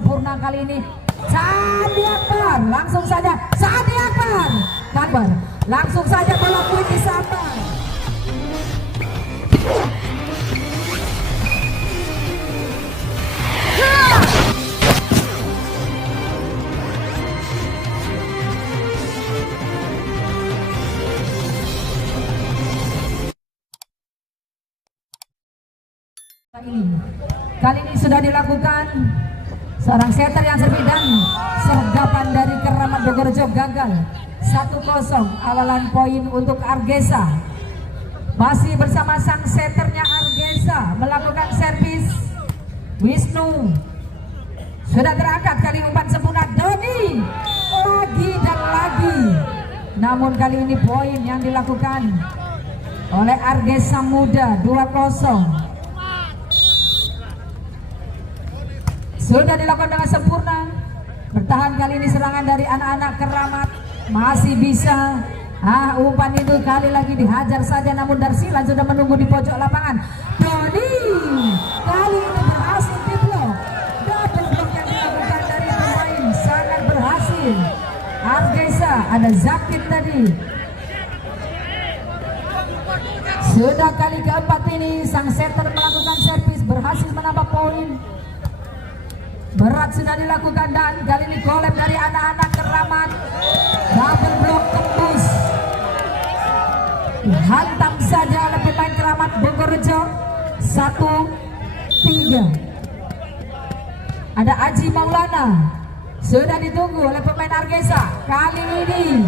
sempurna kali ini. Sandi Akbar, langsung saja Sandi Akbar. Langsung saja bola kuit disambar. Kali ini sudah dilakukan seorang setter yang servis dan sergapan dari Keramat Bogorjo gagal. 1-0 awalan poin untuk Argesa. Masih bersama sang setternya Argesa melakukan servis. Wisnu sudah terangkat, kali umpan sempurna Doni lagi dan lagi. Namun kali ini poin yang dilakukan oleh Argesa Muda. 2-0 sudah dilakukan dengan sempurna. Bertahan kali ini serangan dari anak-anak Keramat. Masih bisa. Umpan itu kali lagi dihajar saja, namun Darsilan sudah menunggu di pojok lapangan. Doni kali ini berhasil di blok. Double block yang dilakukan dari pemain sangat berhasil. Argesa, ada Zakit tadi. Sudah kali keempat ini sang setter melakukan servis, berhasil menambah poin. Berat sudah dilakukan dan kali ini golep dari anak-anak Keramat. Double block tembus, hantam saja oleh pemain Keramat Bogorjo. 1-3. Ada Aji Maulana, sudah ditunggu oleh pemain Argesa. Kali ini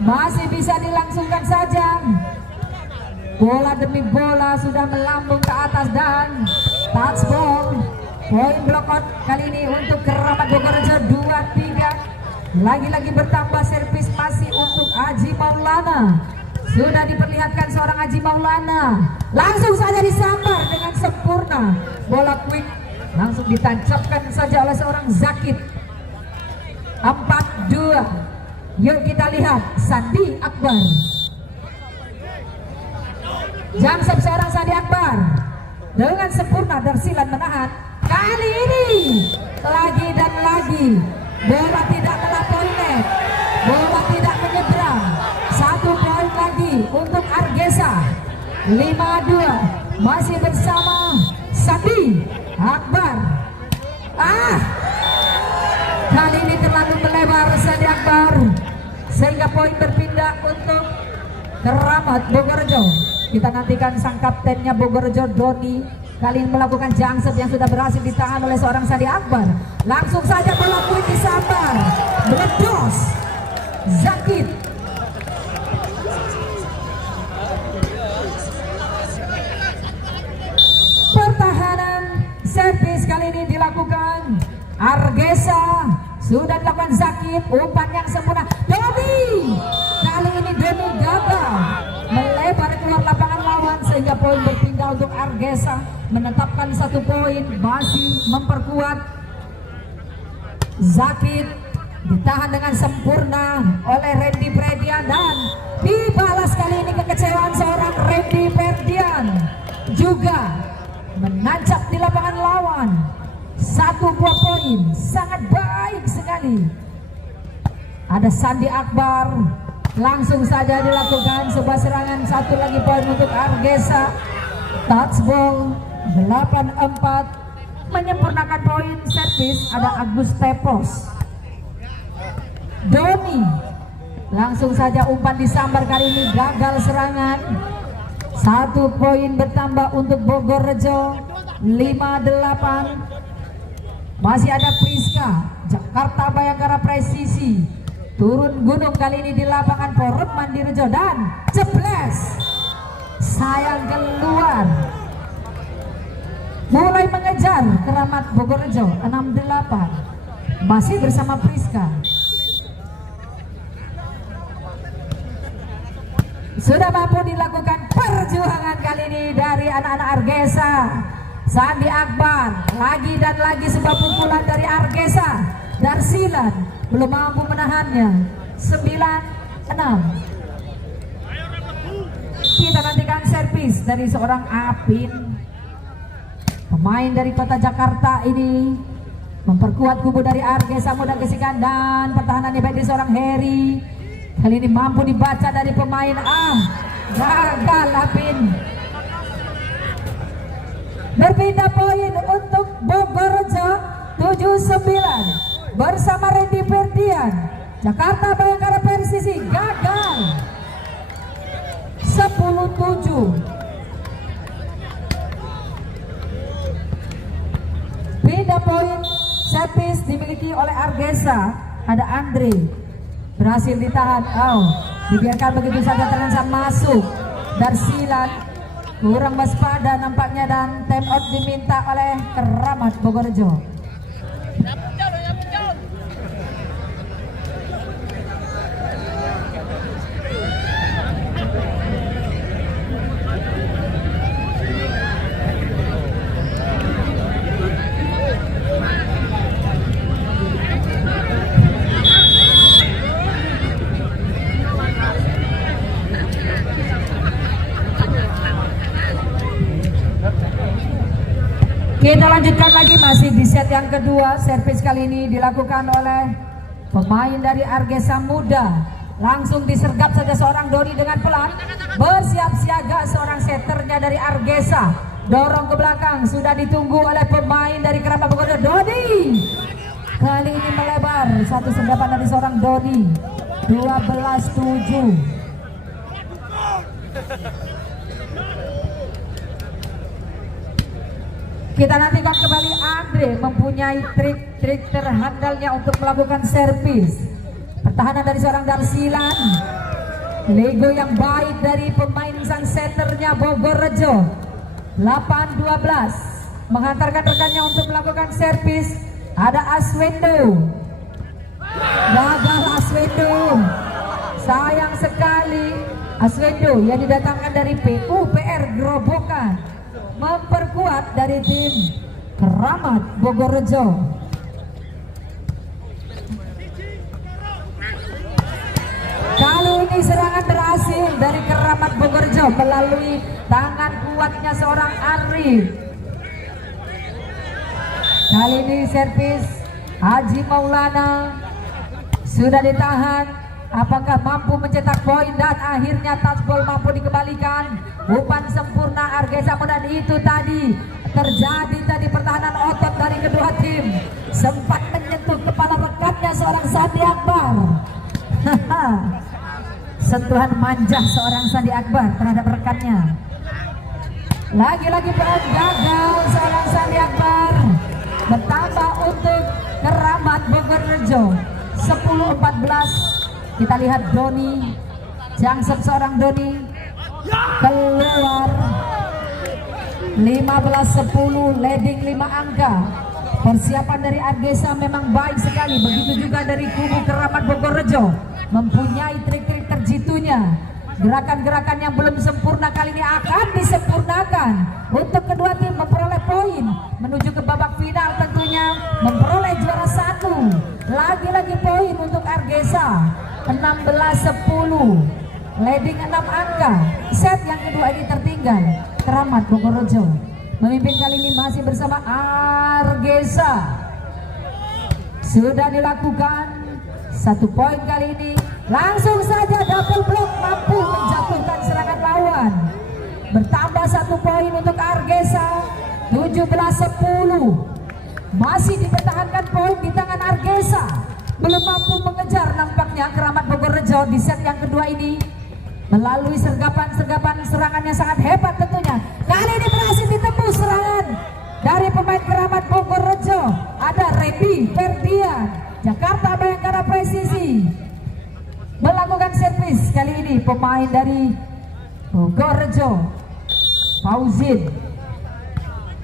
masih bisa dilangsungkan saja. Bola demi bola sudah melambung ke atas dan touch ball. Poin blockout kali ini untuk Keramat Bogorjo. 2-3. Lagi-lagi bertambah servis masih untuk Aji Maulana. Sudah diperlihatkan seorang Aji Maulana. Langsung saja disambar dengan sempurna. Bola quick langsung ditancapkan saja oleh seorang Zakit. 4-2. Yuk kita lihat Sandi Akbar. Jamsep seorang Sandi Akbar. Dengan sempurna Darsilan menahan. Kali ini lagi dan lagi bola tidak melampaui net, bola tidak menyeberang. 1 poin lagi untuk Argesa. 5-2 masih bersama Sandi Akbar. Kali ini terlalu melebar Sandi Akbar sehingga poin berpindah untuk Keramat Bogorjo. Kita nantikan sang kaptennya Bogorjo, Doni, kali ini melakukan jangsep yang sudah berhasil ditahan oleh seorang Sandi Akbar. Langsung saja bola kuit disambar, meledos Zakit. Pertahanan servis kali ini dilakukan Argesa. Sudah dilakukan Zakit, umpan yang sempurna Doni. Kali ini Doni gagal melebar keluar lapangan lawan sehingga poin berpindah untuk Argesa, menetapkan 1 poin, masih memperkuat. Zakit ditahan dengan sempurna oleh Randy Ferdian dan dibalas kali ini kekecewaan seorang Randy Ferdian juga menancap di lapangan lawan. 1 buah poin sangat baik sekali. Ada Sandi Akbar. Langsung saja dilakukan sebuah serangan. 1 lagi poin untuk Argesa. Touch ball 8-4. Menyempurnakan poin servis ada Agus Tepos. Doni langsung saja umpan disambar, kali ini gagal serangan. 1 poin bertambah untuk Bogorjo. 5-8. Masih ada Priska, Jakarta Bayangkara Presisi. Turun gunung kali ini di lapangan Porut Mandirejo dan jebles. Sayang keluar. Mulai mengejar Keramat Bogorjo. 6-8. Masih bersama Priska. Sudah mampu dilakukan perjuangan kali ini dari anak-anak Argesa. Sandi Akbar, lagi dan lagi sebuah pukulan dari Argesa. Darsilan belum mampu menahannya. 9-6. Kita nantikan servis dari seorang Apin, pemain dari Kota Jakarta ini memperkuat kubu dari Argesa Muda Gesekan, dan pertahanan baik dari seorang Heri. Kali ini mampu dibaca dari pemain gagal Lapin. Berpindah poin untuk Bogorrejo 79 bersama Randy Ferdian. Jakarta Bayangkara Persisi gagal 10-7. Pindah poin servis dimiliki oleh Argesa. Ada Andre berhasil ditahan. Dibiarkan begitu saja, terasa masuk. Darsilan kurang waspada nampaknya, dan time out diminta oleh Keramat Bogorrejo. Kita lanjutkan lagi, masih di set yang kedua. Servis kali ini dilakukan oleh pemain dari Argesa Muda. Langsung disergap saja seorang Doni dengan pelan. Bersiap siaga seorang setternya dari Argesa. Dorong ke belakang, sudah ditunggu oleh pemain dari Keramat Bogorrejo, Doni. Kali ini melebar, satu sergapan dari seorang Doni. 12-7. Kita nantikan kembali. Andre mempunyai trik-trik terhandalnya untuk melakukan servis. Pertahanan dari seorang Darsilan. Lego yang baik dari pemain sang setternya Bogorrejo. 8-12. Menghantarkan rekannya untuk melakukan servis. Ada Aswendo. Gagal Aswendo. Sayang sekali. Aswendo yang didatangkan dari PUPR Grobogan memperkuat dari tim Keramat Bogorrejo. Kali ini serangan berhasil dari Keramat Bogorrejo melalui tangan kuatnya seorang Arif. Kali ini servis Haji Maulana sudah ditahan. Apakah mampu mencetak poin, dan akhirnya touchball mampu dikembalikan. Umpan sempurna Argesa Muda. Itu tadi terjadi pertahanan otot dari kedua tim. Sempat menyentuh kepala rekannya seorang Sandi Akbar. Sentuhan manja seorang Sandi Akbar terhadap rekannya. Lagi-lagi poin gagal seorang Sandi Akbar. Bertambah untuk Keramat Bogorrejo 10-14. Kita lihat Doni, jangset seorang Doni keluar. 15-10, leading 5 angka. Persiapan dari Argesa memang baik sekali. Begitu juga dari kubu Keramat Bogorrejo, mempunyai trik-trik terjitunya. Gerakan-gerakan yang belum sempurna kali ini akan disempurnakan untuk kedua tim memperoleh poin menuju ke babak final, tentunya memperoleh juara 1. Lagi-lagi poin untuk Argesa. 16-10, leading 6 angka. Set yang kedua ini tertinggal. Keramat Bogorrejo memimpin kali ini masih bersama Argesa. Sudah dilakukan 1 poin kali ini. Langsung saja double block mampu menjatuhkan serangan lawan. Bertambah 1 poin untuk Argesa. 17-10. Masih dipertahankan poin di tangan Argesa. Belum mampu mengejar nampaknya Keramat Bogorrejo di set yang kedua ini melalui sergapan-sergapan serangan yang sangat hebat tentunya. Kali ini berhasil ditembus serangan dari pemain Keramat Bogorrejo. Ada Randy Ferdian. Jakarta Bayangkara Presisi melakukan servis. Kali ini pemain dari Bogorrejo, Fauzin,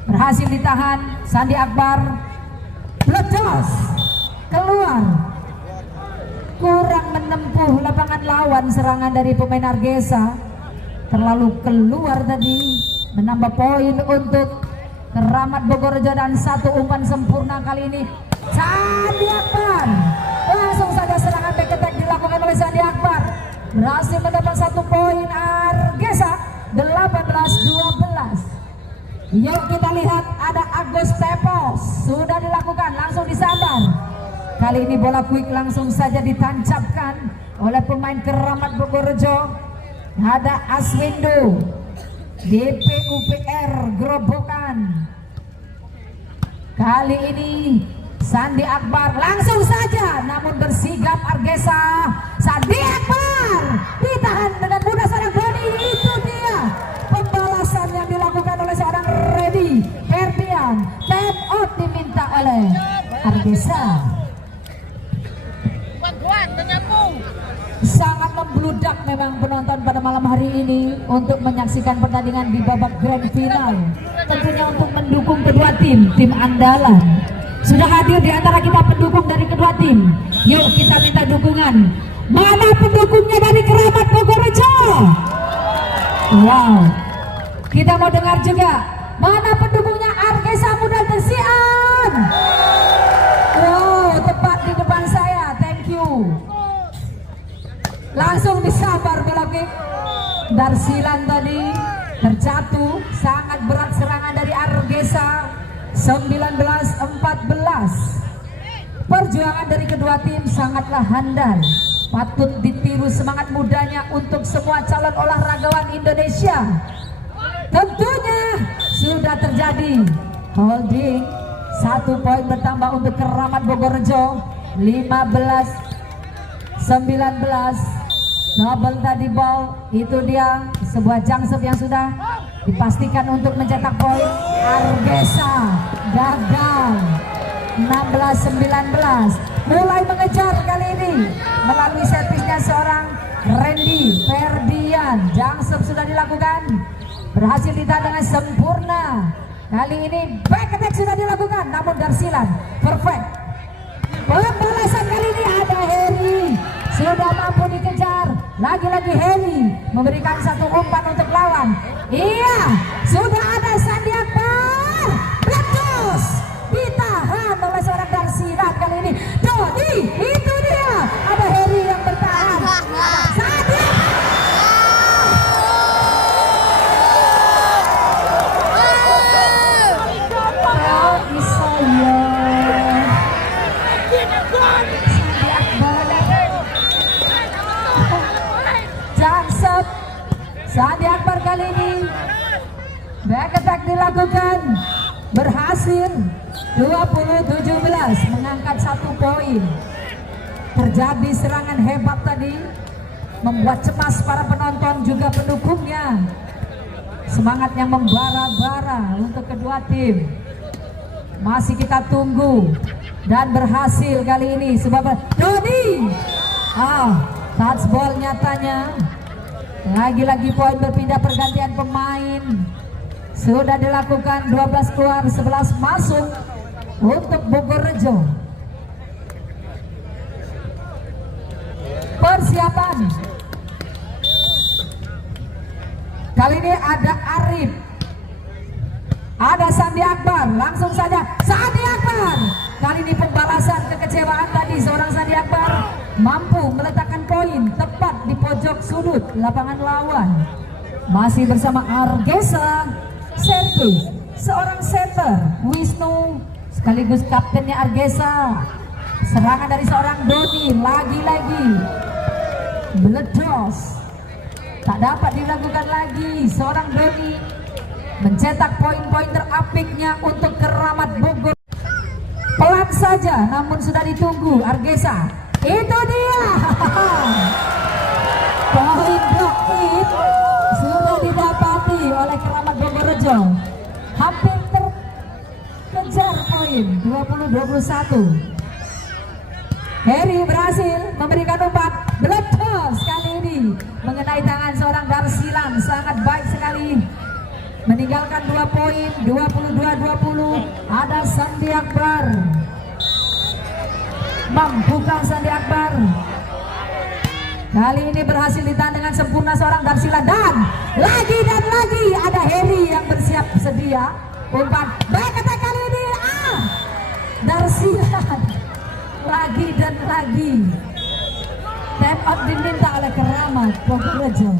berhasil ditahan. Sandi Akbar ledos keluar, kurang menempuh lapangan lawan. Serangan dari pemain Argesa terlalu keluar tadi, menambah poin untuk Keramat Bogorrejo, dan 1 umpan sempurna kali ini Sandi Akbar. Langsung saja serangan back attack dilakukan oleh Sandi Akbar, berhasil mendapat 1 poin Argesa. 18-12. Yuk kita lihat ada Agus Tepos. Sudah dilakukan, langsung disambar. Kali ini bola quick langsung saja ditancapkan oleh pemain Keramat Bogorejo. Ada Aswindo, DPUPR Gerobokan. Kali ini Sandi Akbar langsung saja, namun bersigap Argesa. Sandi Akbar ditahan dengan mudah seorang Doni. Itu dia pembalasan yang dilakukan oleh seorang Reddy Ferdian. Time out diminta oleh Argesa. Sangat membludak memang penonton pada malam hari ini untuk menyaksikan pertandingan di babak grand final. Tentunya untuk mendukung kedua tim andalan. Sudah hadir di antara kita pendukung dari kedua tim. Yuk kita minta dukungan. Mana pendukungnya dari Keramat Bogorejo? Wow. Kita mau dengar juga. Mana pendukungnya Argesa Muda Tesian? Wow, tepat di depan saya. Thank you. Langsung disabar bola kick. Darsilan tadi terjatuh. Sangat berat serangan dari Argesa. 19-14. Perjuangan dari kedua tim sangatlah handal. Patut ditiru semangat mudanya untuk semua calon olahragawan Indonesia. Tentunya sudah terjadi holding. 1 poin bertambah untuk Keramat Bogorejo. 15-19. Double tadi ball. Itu dia sebuah jangkep yang sudah dipastikan untuk mencetak poin. Argesa gagal. 16-19. Mulai mengejar kali ini melalui servisnya seorang Randy Ferdian. Jangkep sudah dilakukan, berhasil ditahan dengan sempurna. Kali ini back attack sudah dilakukan, namun Darsilan perfect. Pembalasan kali ini ada Heri, sudah mampu dikejar. Lagi-lagi Heri memberikan satu umpan untuk lawan. Iya, sudah ada Sandi Akbar. Letus ditahan oleh seorang Darsilan kali ini. Dodi, itu dia. Ada Heri yang bertahan. Sandi Sandi Akbar kali ini back attack dilakukan, berhasil. 20-17 mengangkat 1 poin. Terjadi serangan hebat tadi, membuat cemas para penonton juga pendukungnya. Semangatnya membara-bara untuk kedua tim. Masih kita tunggu, dan berhasil kali ini sebab Dodi. Touch ball nyatanya. Lagi-lagi poin berpindah, pergantian pemain sudah dilakukan. 12 keluar, 11 masuk untuk Bogorejo. Persiapan kali ini ada Arif, ada Sandi Akbar. Langsung saja Sandi Akbar. Kali ini pembalasan kekecewaan tadi. Seorang Sandi Akbar mampu meletakkan poin tepat di pojok sudut lapangan lawan. Masih bersama Argesa. Servis seorang setter Wisnu, sekaligus kaptennya Argesa. Serangan dari seorang Doni. Lagi-lagi meledos, tak dapat dilakukan lagi. Seorang Doni mencetak poin-poin terapiknya untuk Keramat Bogor. Pelan saja, namun sudah ditunggu Argesa. Itu dia. Poin block in sudah didapati oleh Keramat Bogorejo. Hampir terkejar poin. 20-21. Heri berhasil memberikan umpan. Meledos kali ini mengenai tangan seorang Darsilan. Sangat baik sekali, meninggalkan 2 poin. 22-20. Ada Sandi Akbar. Mampukah Sandi Akbar? Kali ini berhasil ditahan dengan sempurna seorang Darsilan. Dan lagi ada Heri yang bersiap sedia. Umpan baik kata kali ini. Darsilan lagi dan lagi. Tap out diminta oleh Keramat Bogorejo.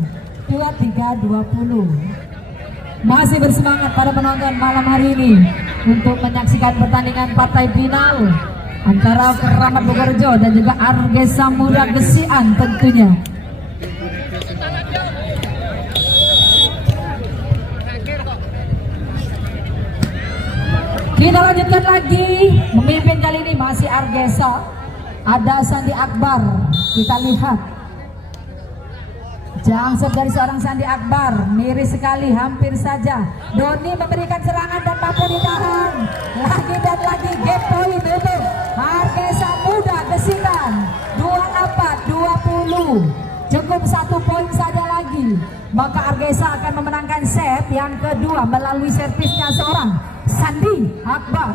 23-20. masih bersemangat pada penonton malam hari ini untuk menyaksikan pertandingan partai final antara Keramat Bogorejo dan juga Argesa Muda Gesian tentunya. Kita lanjutkan lagi, memimpin kali ini masih Argesa, ada Sandi Akbar. Kita lihat jangkep dari seorang Sandi Akbar, miris sekali, hampir saja Doni memberikan serangan dan mampu ditahan. Lagi dan lagi game point untuk Argesa Muda Gesian 24-20, cukup 1 poin saja lagi, maka Argesa akan memenangkan set yang kedua melalui servisnya seorang Sandi Akbar.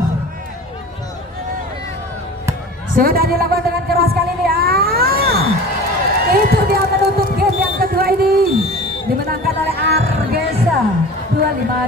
Sudah dilakukan dengan keras kali ini. Itu dia menutup game yang kedua ini, dimenangkan oleh Argesa 25.